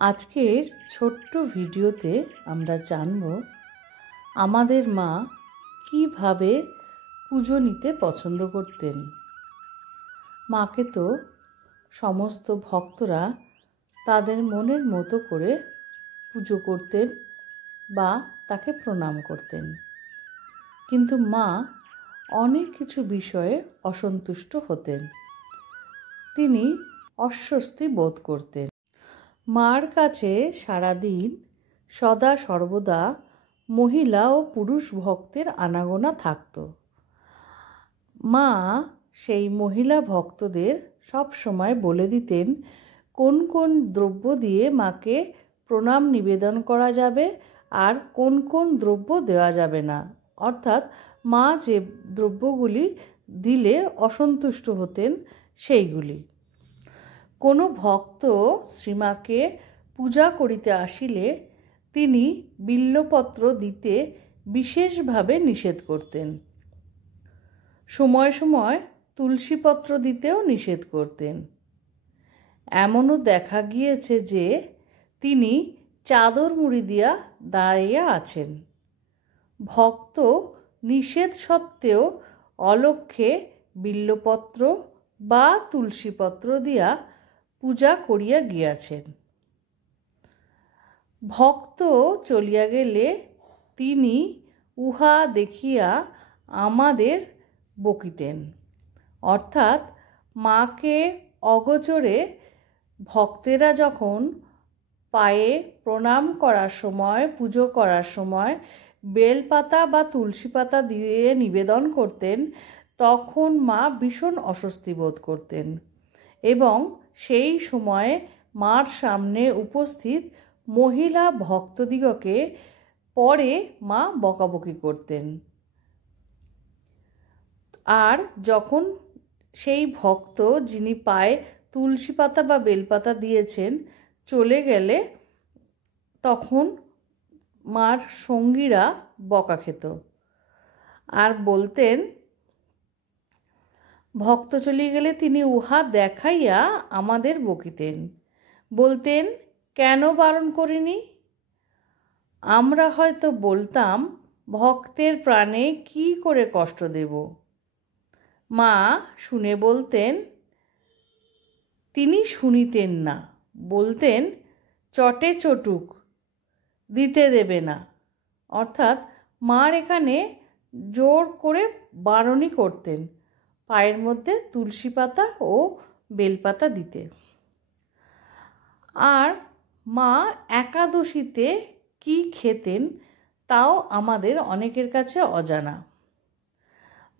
আজকের ছোট্ট ভিডিওতে আমরা জানব আমাদের মা কিভাবে পুজো নিতে পছন্দ করতেন। মাকে তো সমস্ত ভক্তরা তাদের মনের মতো করে পুজো করতেন বা তাকে প্রণাম করতেন, কিন্তু মা অনেক কিছু বিষয়ে অসন্তুষ্ট হতেন। তিনি অস্বস্তি বোধ করতেন। মার কাছে সারাদিন সদা সর্বদা মহিলা ও পুরুষ ভক্তের আনাগোনা থাকত। মা সেই মহিলা ভক্তদের সব সময় বলে দিতেন কোন কোন দ্রব্য দিয়ে মাকে প্রণাম নিবেদন করা যাবে আর কোন কোন দ্রব্য দেওয়া যাবে না, অর্থাৎ মা যে দ্রব্যগুলি দিলে অসন্তুষ্ট হতেন সেইগুলি। কোনো ভক্ত শ্রীমাকে পূজা করিতে আসিলে তিনি বিল্বপত্র দিতে বিশেষভাবে নিষেধ করতেন। সময় সময় তুলসীপত্র দিতেও নিষেধ করতেন। এমনও দেখা গিয়েছে যে তিনি চাদর মুড়ি দিয়া দাঁড়াইয়া আছেন। ভক্ত নিষেধ সত্ত্বেও অলক্ষ্যে বিল্বপত্র বা তুলসীপত্র দিয়া পূজা করিয়া গিয়াছেন। ভক্ত চলিয়া গেলে তিনি উহা দেখিয়া আমাদের বকিতেন, অর্থাৎ মাকে অগোচরে ভক্তেরা যখন পায়ে প্রণাম করার সময়, পুজো করার সময় বেলপাতা বা তুলসী পাতা দিয়ে নিবেদন করতেন, তখন মা ভীষণ অস্বস্তি বোধ করতেন এবং সেই সময়ে মার সামনে উপস্থিত মহিলা ভক্তদিগকে পরে মা বকাবকি করতেন। আর যখন সেই ভক্ত যিনি পায়ে তুলসী পাতা বা বেলপাতা দিয়েছেন চলে গেলে তখন মার সঙ্গীরা বকা খেত আর বলতেন, ভক্ত চলে গেলে তিনি উহা দেখাইয়া আমাদের বকিতেন, বলতেন কেন বারণ করিনি। আমরা হয়তো বলতাম ভক্তের প্রাণে কি করে কষ্ট দেব। মা শুনে বলতেন, তিনি শুনিতেন না, বলতেন চটে চটুক দিতে দেবে না, অর্থাৎ মার এখানে জোর করে বারণই করতেন পায়ের মধ্যে তুলসী পাতা ও বেলপাতা দিতে। আর মা একাদশীতে কি খেতেন তাও আমাদের অনেকের কাছে অজানা।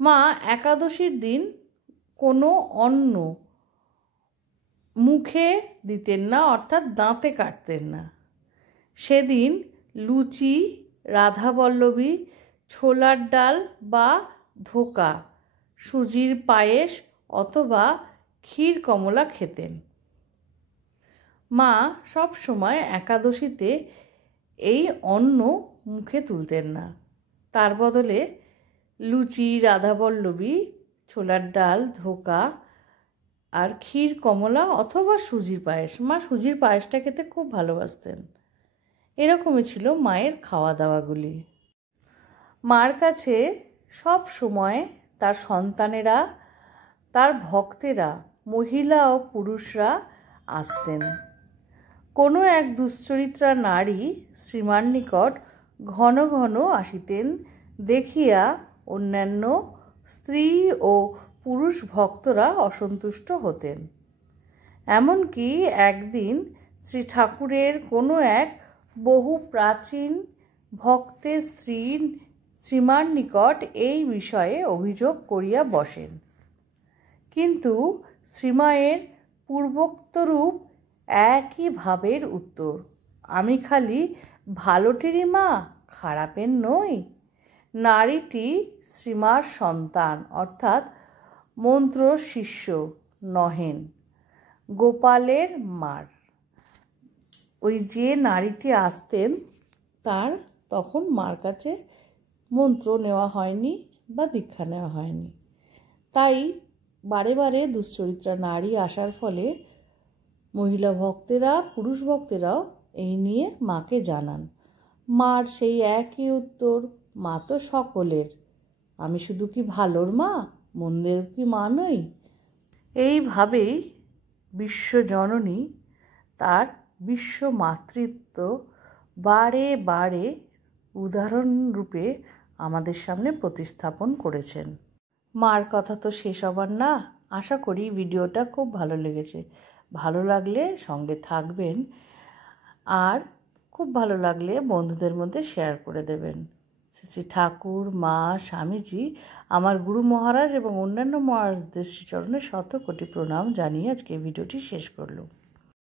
মা একাদশীর দিন কোনো অন্ন মুখে দিতেন না, অর্থাৎ দাঁতে কাটতেন না। সেদিন লুচি, রাধাবল্লভী, ছোলার ডাল বা ধোকা, সুজির পায়েস অথবা ক্ষীর কমলা খেতেন। মা সব সময় একাদশীতে এই অন্ন মুখে তুলতেন না, তার বদলে লুচি, রাধাবল্লভী, ছোলার ডাল, ধোকা আর ক্ষীর কমলা অথবা সুজির পায়েস, মা সুজির পায়েসটা খেতে খুব ভালোবাসতেন। এরকমই ছিল মায়ের খাওয়া দাওয়াগুলি। মার কাছে সব সময় তার সন্তানেরা, তার ভক্তেরা, মহিলা ও পুরুষরা আসতেন। কোনো এক দুশ্চরিত্রা নারী শ্রীমার নিকট ঘন ঘন আসিতেন দেখিয়া অন্যান্য স্ত্রী ও পুরুষ ভক্তরা অসন্তুষ্ট হতেন। এমনকি একদিন শ্রী ঠাকুরের কোনো এক বহু প্রাচীন ভক্তের স্ত্রী শ্রীমার নিকট এই বিষয়ে অভিযোগ করিয়া বসেন, কিন্তু শ্রীমায়ের পূর্বোক্তরূপ একই ভাবের উত্তর, আমি খালি ভালোটিরই মা, খারাপের নই। নারীটি শ্রীমার সন্তান, অর্থাৎ মন্ত্র শিষ্য নহেন, গোপালের মার। ওই যে নারীটি আসতেন তার তখন মার কাছে মন্ত্র নেওয়া হয়নি বা দীক্ষা নেওয়া হয়নি, তাই বারে বারে দুশ্চরিত্রা নারী আসার ফলে মহিলা ভক্তেরা, পুরুষ ভক্তেরাও এই নিয়ে মাকে জানান। মার সেই একই উত্তর, মা তো সকলের। আমি শুধু কি ভালোর মা, মন্দের কি মা নই? এইভাবেই বিশ্বজননী তার বিশ্ব মাতৃত্ব বারে বারে উদাহরণরূপে আমাদের সামনে প্রতিস্থাপন করেছেন। মার কথা তো শেষ হবার না। আশা করি ভিডিওটা খুব ভালো লেগেছে। ভালো লাগলে সঙ্গে থাকবেন, আর খুব ভালো লাগলে বন্ধুদের মধ্যে শেয়ার করে দেবেন। শ্রী ঠাকুর, মা, স্বামীজি, আমার গুরু মহারাজ এবং অন্যান্য মহারাজদের শ্রীচরণে শত কোটি প্রণাম জানিয়ে আজকে ভিডিওটি শেষ করলাম।